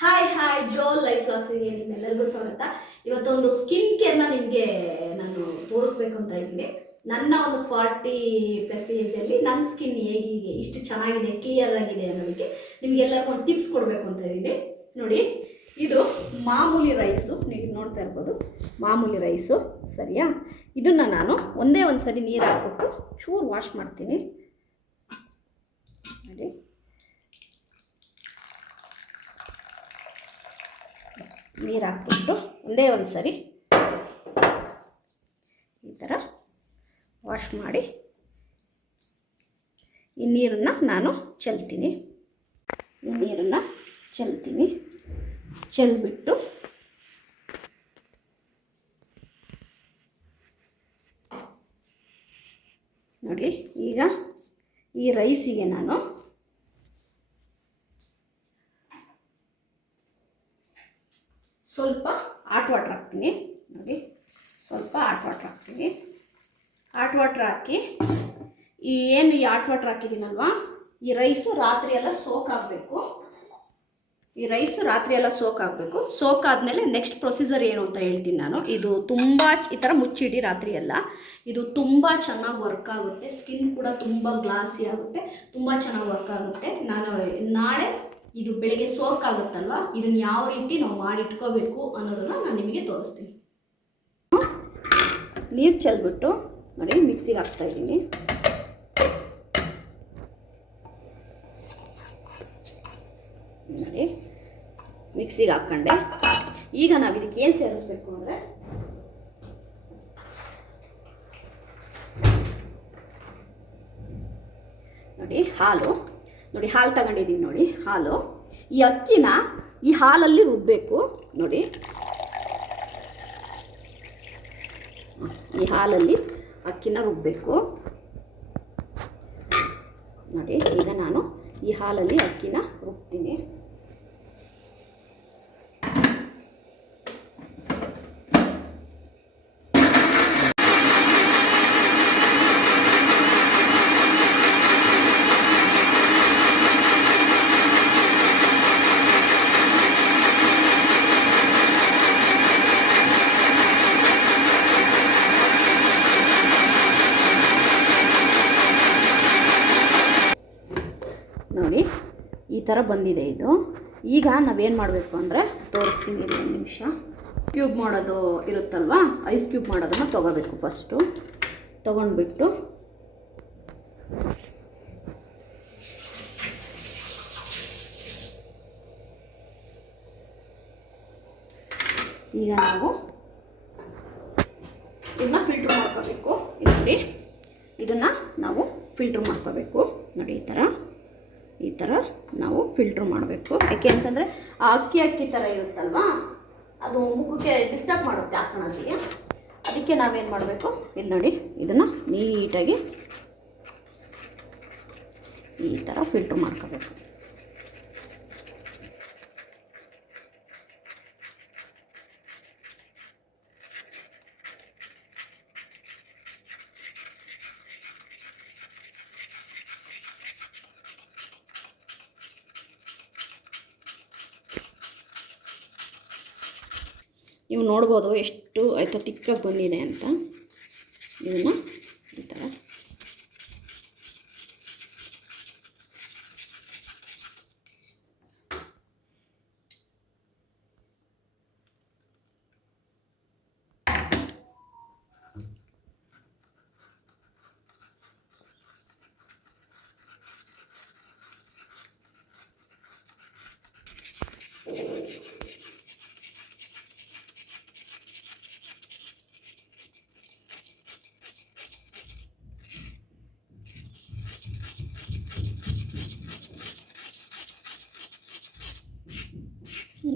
Hi ಜೋ life ವ್ಲಾಗ್ಸಿಗೆ ನಿಮ್ಮೆಲ್ಲರಿಗೂ ಸ್ವಾಗತ. ಇವತ್ತೊಂದು ಸ್ಕಿನ್ ಕೇರ್ನ ನಿಮಗೆ ನಾನು ತೋರಿಸ್ಬೇಕು ಅಂತ ಇದ್ದೀನಿ. ನನ್ನ ಒಂದು 40+ ಏಜಲ್ಲಿ ನನ್ನ ಸ್ಕಿನ್ ಹೇಗೆ ಇಷ್ಟು ಚೆನ್ನಾಗಿದೆ, ಕ್ಲಿಯರ್ ಆಗಿದೆ ಅನ್ನೋದಕ್ಕೆ ನಿಮಗೆಲ್ಲರಿಗೂ ಒಂದು ಟಿಪ್ಸ್ ಕೊಡಬೇಕು ಅಂತ ಇದ್ದೀನಿ. ನೋಡಿ, ಇದು ಮಾಮೂಲಿ ರೈಸು, ನೀವು ನೋಡ್ತಾ ಇರ್ಬೋದು, ಮಾಮೂಲಿ ರೈಸು ಸರಿಯಾ. ಇದನ್ನು ನಾನು ಒಂದೇ ಒಂದು ಸರಿ ನೀರು ಹಾಕ್ಬಿಟ್ಟು ಚೂರು ವಾಶ್ ಮಾಡ್ತೀನಿ. ನೋಡಿ, ನೀರು ಹಾಕ್ಬಿಟ್ಟು ಒಂದೇ ಒಂದು ಸರಿ ಈ ಥರ ವಾಶ್ ಮಾಡಿ ಈ ನೀರನ್ನು ನಾನು ಚೆಲ್ತೀನಿ. ಈ ನೀರನ್ನು ಚೆಲ್ಬಿಟ್ಟು ನೋಡಿ, ಈಗ ಈ ರೈಸಿಗೆ ನಾನು ಸ್ವಲ್ಪ ಹಾಟ್ ವಾಟ್ರ್ ಹಾಕ್ತೀನಿ. ನೋಡಿ, ಸ್ವಲ್ಪ ಹಾಟ್ ವಾಟ್ರ್ ಹಾಕ್ತೀನಿ. ಹಾಟ್ ವಾಟ್ರ್ ಹಾಕಿ ಈ ಹಾಟ್ ವಾಟ್ರ್ ಹಾಕಿದ್ದೀನಲ್ವ, ಈ ರೈಸು ರಾತ್ರಿ ಎಲ್ಲ ಸೋಕ್ ಆಗಬೇಕು. ಸೋಕ್ ಆದಮೇಲೆ ನೆಕ್ಸ್ಟ್ ಪ್ರೊಸೀಜರ್ ಏನು ಅಂತ ಹೇಳ್ತೀನಿ ನಾನು. ಇದು ತುಂಬ ಈ ಥರ ಮುಚ್ಚಿಡಿ ರಾತ್ರಿ ಎಲ್ಲ. ಇದು ತುಂಬ ಚೆನ್ನಾಗಿ ವರ್ಕ್ ಆಗುತ್ತೆ. ಸ್ಕಿನ್ ಕೂಡ ತುಂಬ ಗ್ಲಾಸಿ ಆಗುತ್ತೆ, ತುಂಬ ಚೆನ್ನಾಗಿ ವರ್ಕ್ ಆಗುತ್ತೆ. ನಾನು ನಾಳೆ ಇದು ಬೆಳಗ್ಗೆ ಸೋಕ್ ಆಗುತ್ತಲ್ವ, ಇದನ್ನು ಯಾವ ರೀತಿ ನಾವು ಮಾಡಿಟ್ಕೋಬೇಕು ಅನ್ನೋದನ್ನು ನಾನು ನಿಮಗೆ ತೋರಿಸ್ತೀನಿ. ನೀರು ಚೆಲ್ಬಿಟ್ಟು ನೋಡಿ ಮಿಕ್ಸಿಗೆ ಹಾಕ್ತಾಯಿದ್ದೀನಿ. ನೋಡಿ, ಮಿಕ್ಸಿಗೆ ಹಾಕ್ಕೊಂಡೆ. ಈಗ ನಾವು ಇದಕ್ಕೆ ಏನು ಸೇರಿಸ್ಬೇಕು ಅಂದರೆ, ನೋಡಿ ಹಾಲು ತಗೊಂಡಿದ್ದೀನಿ. ನೋಡಿ ಹಾಲು, ಈ ಅಕ್ಕಿನ ಈ ಹಾಲಲ್ಲಿ ರುಬ್ಬಬೇಕು. ನೋಡಿ, ಈ ಹಾಲಲ್ಲಿ ಅಕ್ಕಿನ ರುಬ್ಬಬೇಕು. ನೋಡಿ, ಈಗ ನಾನು ಈ ಹಾಲಲ್ಲಿ ಅಕ್ಕಿನ ರುಬ್ತೀನಿ. ನೋಡಿ, ಈ ಥರ ಬಂದಿದೆ ಇದು. ಈಗ ನಾವೇನು ಮಾಡಬೇಕು ಅಂದರೆ ತೋರಿಸ್ತೀನಿ, ಒಂದು ನಿಮಿಷ. ಕ್ಯೂಬ್ ಮಾಡೋದು ಇರುತ್ತಲ್ವ, ಐಸ್ ಕ್ಯೂಬ್ ಮಾಡೋದನ್ನು ತೊಗೋಬೇಕು. ಫಸ್ಟು ತೊಗೊಂಡ್ಬಿಟ್ಟು ಈಗ ನಾವು ಇದನ್ನ ಫಿಲ್ಟ್ರ್ ಮಾಡ್ಕೋಬೇಕು. ನೋಡಿ, ಇದನ್ನು ನಾವು ಫಿಲ್ಟ್ರ್ ಮಾಡ್ಕೋಬೇಕು. ನೋಡಿ, ಈ ಥರ ನಾವು ಫಿಲ್ಟ್ರ್ ಮಾಡಬೇಕು. ಯಾಕೆ ಅಂತಂದರೆ ಆ ಅಕ್ಕಿ ಥರ ಇರುತ್ತಲ್ವ, ಅದು ಮುಖಕ್ಕೆ ಡಿಸ್ಟರ್ಬ್ ಮಾಡುತ್ತೆ ಹಾಕೋಣಕ್ಕೆ. ಅದಕ್ಕೆ ನಾವೇನು ಮಾಡಬೇಕು, ಇಲ್ಲಿ ನೋಡಿ, ಇದನ್ನು ನೀಟಾಗಿ ಈ ಥರ ಫಿಲ್ಟ್ರ್ ಮಾಡ್ಕೋಬೇಕು. ನೀವು ನೋಡ್ಬೋದು ಎಷ್ಟು ಆಯಿತಾ ತಿಕ್ಕಾಗಿ ಬಂದಿದೆ ಅಂತ. ಇದನ್ನು ಈ ಥರ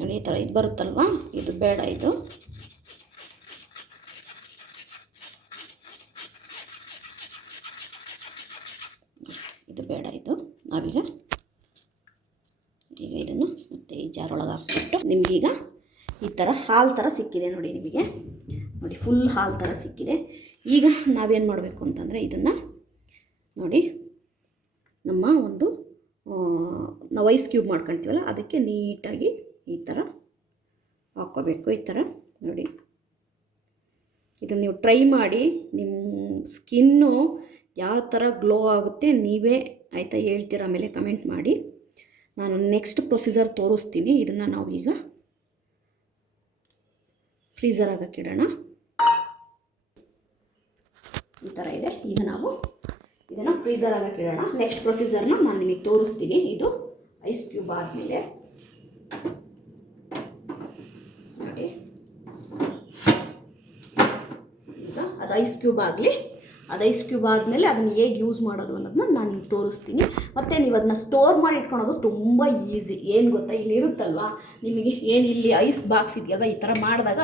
ನೋಡಿ, ಈ ಥರ ಇದು ಬರುತ್ತಲ್ವ, ಇದು ಬೇಡ, ಇದು ಬೇಡ. ನಾವೀಗ ಇದನ್ನು ಮತ್ತೆ ಈ ಜಾರೊಳಗೆ ಹಾಕ್ಬಿಟ್ಟು, ನಿಮಗೀಗ ಈ ಥರ ಹಾಲು ಥರ ಸಿಕ್ಕಿದೆ. ನೋಡಿ ಫುಲ್ ಹಾಲು ಥರ ಸಿಕ್ಕಿದೆ. ಈಗ ನಾವೇನು ಮಾಡಬೇಕು ಅಂತಂದರೆ, ಇದನ್ನು ನೋಡಿ ನಾವು ಐಸ್ ಕ್ಯೂಬ್ ಮಾಡ್ಕೊಳ್ತೀವಲ್ಲ, ಅದಕ್ಕೆ ನೀಟಾಗಿ ಈ ಥರ ಹಾಕ್ಕೋಬೇಕು. ಈ ಥರ ನೋಡಿ, ಇದನ್ನು ನೀವು ಟ್ರೈ ಮಾಡಿ. ನಿಮ್ಮ ಸ್ಕಿನ್ನು ಯಾವ ಥರ ಗ್ಲೋ ಆಗುತ್ತೆ ನೀವೇ ಆಯಿತಾ ಹೇಳ್ತೀರ, ಆಮೇಲೆ ಕಮೆಂಟ್ ಮಾಡಿ. ನಾನು ನೆಕ್ಸ್ಟ್ ಪ್ರೊಸೀಜರ್ ತೋರಿಸ್ತೀನಿ. ಇದನ್ನು ನಾವು ಈಗ ಫ್ರೀಝರ್ ಹಾಕಿಡೋಣ. ಈ ಥರ ಇದೆ. ಈಗ ನಾವು ಇದನ್ನು ಫ್ರೀಝರ್ ಹಾಕಿಡೋಣ. ನೆಕ್ಸ್ಟ್ ಪ್ರೊಸೀಜರ್ನ ನಾನು ನಿಮಗೆ ತೋರಿಸ್ತೀನಿ. ಇದು ಐಸ್ ಕ್ಯೂಬ್ ಆದಮೇಲೆ ನೋಡಿ, ಈಗ ಅದು ಐಸ್ ಕ್ಯೂಬ್ ಆಗಲಿ. ಅದು ಐಸ್ ಕ್ಯೂಬ್ ಆದಮೇಲೆ ಅದನ್ನು ಹೇಗೆ ಯೂಸ್ ಮಾಡೋದು ಅನ್ನೋದನ್ನ ನಾನು ನಿಮ್ಗೆ ತೋರಿಸ್ತೀನಿ. ಮತ್ತು ನೀವು ಅದನ್ನ ಸ್ಟೋರ್ ಮಾಡಿ ಇಟ್ಕೊಳೋದು ತುಂಬ ಈಸಿ. ಏನು ಗೊತ್ತಾ, ಇಲ್ಲಿ ಇರುತ್ತಲ್ವ ನಿಮಗೆ, ಏನು ಇಲ್ಲಿ ಐಸ್ ಬಾಕ್ಸ್ ಇದೆಯಲ್ವ, ಈ ಥರ ಮಾಡಿದಾಗ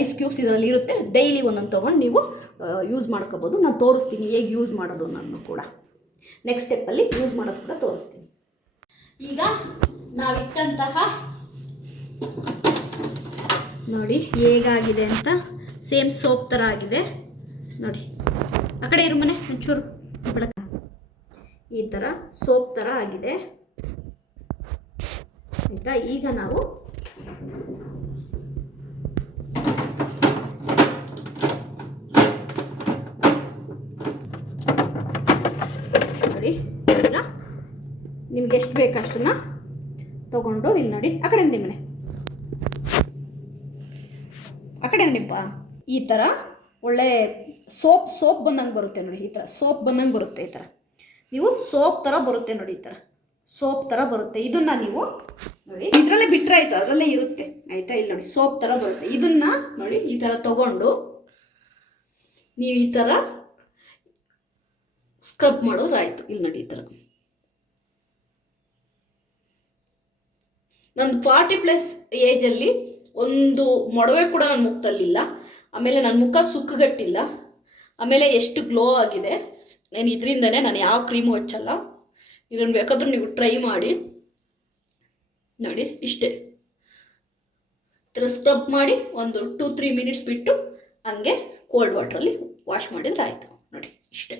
ಐಸ್ ಕ್ಯೂಬ್ಸ್ ಇದರಲ್ಲಿ ಇರುತ್ತೆ. ಡೈಲಿ ಒಂದೊಂದು ತೊಗೊಂಡು ನೀವು ಯೂಸ್ ಮಾಡ್ಕೋಬೋದು. ನಾನು ತೋರಿಸ್ತೀನಿ ಹೇಗೆ ಯೂಸ್ ಮಾಡೋದು ಅನ್ನೋದನ್ನು ಕೂಡ. ನೆಕ್ಸ್ಟ್ ಸ್ಟೆಪ್ಪಲ್ಲಿ ಯೂಸ್ ಮಾಡೋದು ಕೂಡ ತೋರಿಸ್ತೀನಿ. ಈಗ ನಾವಿಟ್ಟಂತಹ ನೋಡಿ ಹೇಗಾಗಿದೆ ಅಂತ, ಸೇಮ್ ಸೋಪ್ ಥರ ಆಗಿದೆ ನೋಡಿ. ಆ ಕಡೆ ಇರು ಮನೆ ಒಂಚೂರು ಬೆಳಕ. ಈ ಥರ ಸೋಪ್ ಥರ ಆಗಿದೆ ಆಯಿತಾ. ಈಗ ನಾವು ನೋಡಿ, ಈಗ ನಿಮ್ಗೆ ಎಷ್ಟು ಬೇಕು ಅಷ್ಟನ್ನು ತೊಗೊಂಡು ಇಲ್ಲಿ ನೋಡಿ, ಆ ಕಡೆ ಅಂಗಡಿ ಮನೆ, ಆ ಕಡೆ ಅಂಗಡಿಪ್ಪ. ಈ ಥರ ಒಳ್ಳೆ ಸೋಪ್ ಬಂದಂಗೆ ಬರುತ್ತೆ ನೋಡಿ. ಈ ಥರ ಸೋಪ್ ಬಂದಂಗೆ ಬರುತ್ತೆ. ಈ ಥರ ನೀವು ಸೋಪ್ ಥರ ಬರುತ್ತೆ ನೋಡಿ. ಈ ಥರ ಸೋಪ್ ಥರ ಬರುತ್ತೆ. ಇದನ್ನು ನೀವು ನೋಡಿ ಇದರಲ್ಲೇ ಬಿಟ್ಟರೆ ಆಯಿತು, ಅದರಲ್ಲೇ ಇರುತ್ತೆ ಆಯಿತಾ. ಇಲ್ಲಿ ನೋಡಿ ಸೋಪ್ ಥರ ಬರುತ್ತೆ. ಇದನ್ನು ನೋಡಿ ಈ ಥರ ತೊಗೊಂಡು ನೀವು ಈ ಥರ ಸ್ಕ್ರಬ್ ಮಾಡೋದು ಆಯಿತು. ಇಲ್ಲಿ ನೋಡಿ ಈ ಥರ. ನನ್ನ 40+ ಏಜಲ್ಲಿ ಒಂದು ಮೊಡವೆ ಕೂಡ ನನ್ನ ಮುಖದಲ್ಲಿಲ್ಲ. ಆಮೇಲೆ ನನ್ನ ಮುಖ ಸುಕ್ಕುಗಟ್ಟಿಲ್ಲ. ಆಮೇಲೆ ಎಷ್ಟು ಗ್ಲೋ ಆಗಿದೆ. ನಾನು ಇದರಿಂದನೇ ನಾನು ಯಾವ ಕ್ರೀಮು ಹಚ್ಚಲ್ಲ. ಇದನ್ನು ಬೇಕಾದ್ರೂ ನೀವು ಟ್ರೈ ಮಾಡಿ ನೋಡಿ. ಇಷ್ಟೇ, ಈ ಥರ ಸ್ಕ್ರಬ್ ಮಾಡಿ ಒಂದು 2-3 ಮಿನಿಟ್ಸ್ ಬಿಟ್ಟು ಹಂಗೆ ಕೋಲ್ಡ್ ವಾಟ್ರಲ್ಲಿ ವಾಶ್ ಮಾಡಿದರೆ ಆಯಿತು ನೋಡಿ. ಇಷ್ಟೇ.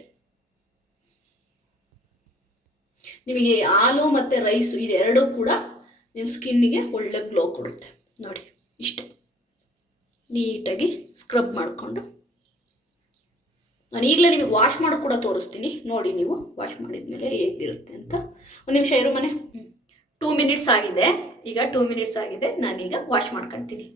ನಿಮಗೆ ಹಾಲು ಮತ್ತು ರೈಸು ಇದೆರಡೂ ಕೂಡ ನಿಮ್ಮ ಸ್ಕಿನ್ನಿಗೆ ಒಳ್ಳೆ ಗ್ಲೋ ಕೊಡುತ್ತೆ ನೋಡಿ. ಇಷ್ಟೇ, ನೀಟಾಗಿ ಸ್ಕ್ರಬ್ ಮಾಡಿಕೊಂಡು ನಾನು ಈಗಲೇ ನಿಮಗೆ ವಾಶ್ ಮಾಡೋದು ಕೂಡ ತೋರಿಸ್ತೀನಿ ನೋಡಿ. ನೀವು ವಾಶ್ ಮಾಡಿದ್ಮೇಲೆ ಹೇಗಿರುತ್ತೆ ಅಂತ. ಒಂದು ನಿಮಿಷ ಇರು ಮನೆ. 2 ಮಿನಿಟ್ಸ್ ಆಗಿದೆ. ಈಗ 2 ಮಿನಿಟ್ಸ್ ಆಗಿದೆ. ನಾನೀಗ ವಾಶ್ ಮಾಡ್ಕೊಳ್ತೀನಿ.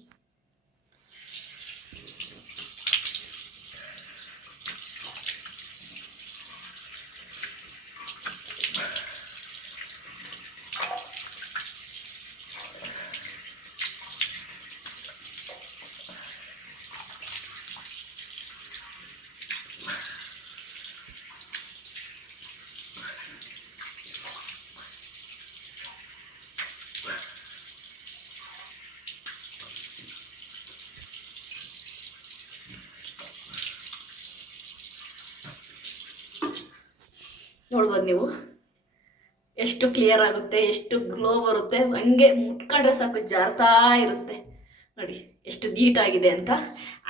ನೋಡ್ಬೋದು ನೀವು ಎಷ್ಟು ಕ್ಲಿಯರ್ ಆಗುತ್ತೆ, ಎಷ್ಟು ಗ್ಲೋ ಬರುತ್ತೆ. ಹಂಗೆ ಮುಟ್ಕೊಂಡ್ರೆ ಸಾಕು ಜಾರ್ತಾ ಇರುತ್ತೆ ನೋಡಿ ಎಷ್ಟು ನೀಟಾಗಿದೆ ಅಂತ.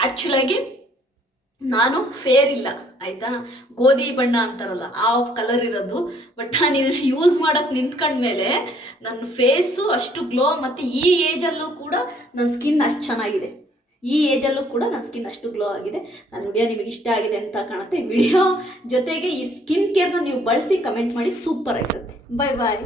ಆ್ಯಕ್ಚುಲಾಗಿ ನಾನು ಫೇರ್ ಇಲ್ಲ ಆಯಿತಾ, ಗೋಧಿ ಬಣ್ಣ ಅಂತಾರಲ್ಲ ಆ ಕಲರ್ ಇರೋದು. ಬಟ್ ನಾನು ಇದನ್ನು ಯೂಸ್ ಮಾಡೋಕ್ಕೆ ನಿಂತ್ಕೊಂಡ್ಮೇಲೆ ನನ್ನ ಫೇಸು ಅಷ್ಟು ಗ್ಲೋ, ಮತ್ತು ಈ ಏಜಲ್ಲೂ ಕೂಡ ನನ್ನ ಸ್ಕಿನ್ ಅಷ್ಟು ಚೆನ್ನಾಗಿದೆ. ಈ ಏಜಲ್ಲೂ ಕೂಡ ನನ್ನ ಸ್ಕಿನ್ ಅಷ್ಟು ಗ್ಲೋ ಆಗಿದೆ. ನನ್ನ ವಿಡಿಯೋ ನಿಮಗೆ ಇಷ್ಟ ಆಗಿದೆ ಅಂತ ಕಾಣುತ್ತೆ. ವಿಡಿಯೋ ಜೊತೆಗೆ ಈ ಸ್ಕಿನ್ ಕೇರ್ನ ನೀವು ಬಳಸಿ ಕಮೆಂಟ್ ಮಾಡಿ. ಸೂಪರ್ ಆಗಿರುತ್ತೆ. ಬಾಯ್ ಬಾಯ್.